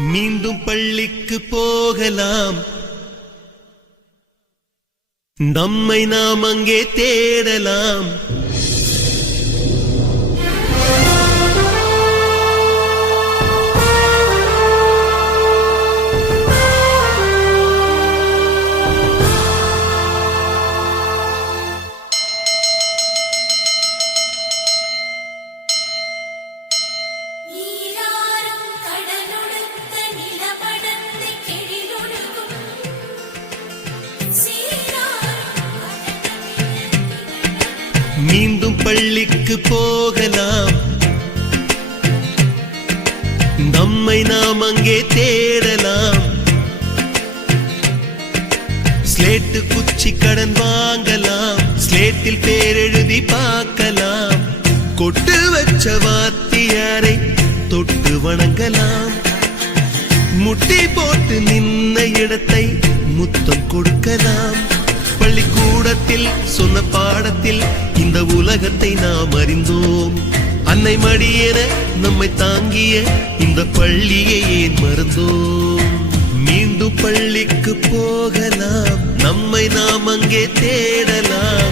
மீண்டும் பள்ளிக்கு போகலாம், நம்மை நாம் அங்கே தேடலாம். மீண்டும் பள்ளிக்கு போகலாம், நம்மை நாம் அங்கே தேடலாம். ஸ்லேட்டு குச்சி கடன் வாங்கலாம், ஸ்லேட்டில் பேரெழுதி பார்க்கலாம். கொட்டு வச்ச வாத்தியாரை தொட்டு வணங்கலாம். முட்டி போட்டு நின்ன இடத்தை முத்தம் கொடுக்கலாம். பள்ளிக்கூடத்தில் சொன்ன பாடத்தில் இந்த உலகத்தை நாம் அறிந்தோம். அன்னை மடியென நம்மை தாங்கிய இந்த பள்ளியை ஏன் மறந்தோம்? மீண்டும் பள்ளிக்கு போகலாம், நம்மை நாம் அங்கே தேடலாம்.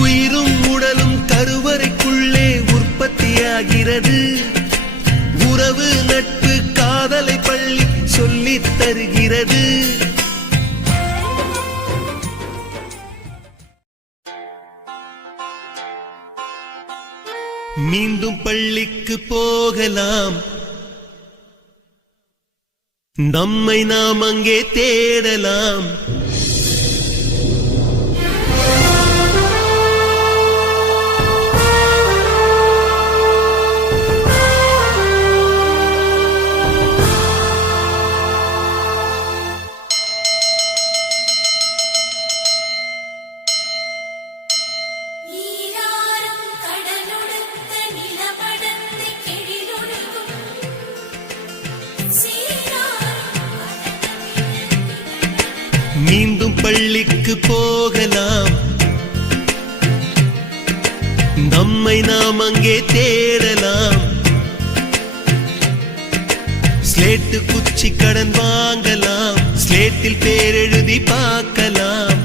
உயிரும் உடலும் கருவறைக்குள்ளே உற்பத்தியாகிறது. உறவு நட்பு காதலை பள்ளி சொல்லித் தருகிறது. மீண்டும் பள்ளிக்கு போகலாம், நம்மை நாம் அங்கே தேடலாம். மீண்டும் பள்ளிக்கு போகலாம், நம்மை நாம் அங்கே தேடலாம். ஸ்லேட்டு குச்சி கடன் வாங்கலாம், ஸ்லேட்டில் பேரெழுதி பார்க்கலாம்.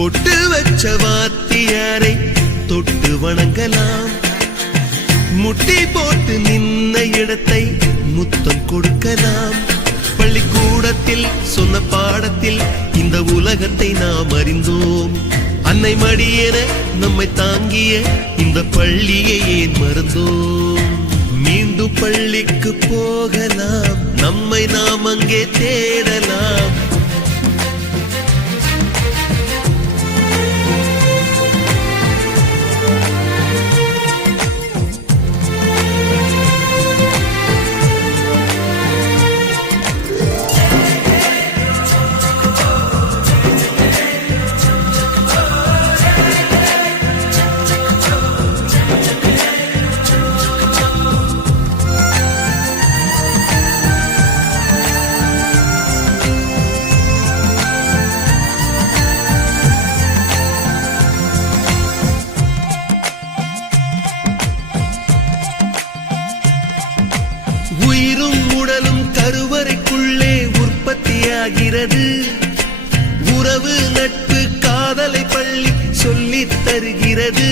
கொட்டு வச்ச வாத்தியாரை தொட்டு வணங்கலாம். முட்டி போட்டு நின்ன இடத்தை முத்தம் கொடுக்கலாம். பள்ளிக்கூடத்தில் சொன்ன பாடத்தில் இந்த உலகத்தை நாம் அறிந்தோம். அன்னை மடியென நம்மை தாங்கிய இந்த பள்ளியை ஏன் மறந்தோம்? மீண்டும் பள்ளிக்கு போகலாம், நம்மை நாம் அங்கே தேடலாம். உயிரும் உடலும் கருவறைக்குள்ளே உற்பத்தியாகிறது. உறவு நட்பு காதலை பள்ளி சொல்லித் தருகிறது.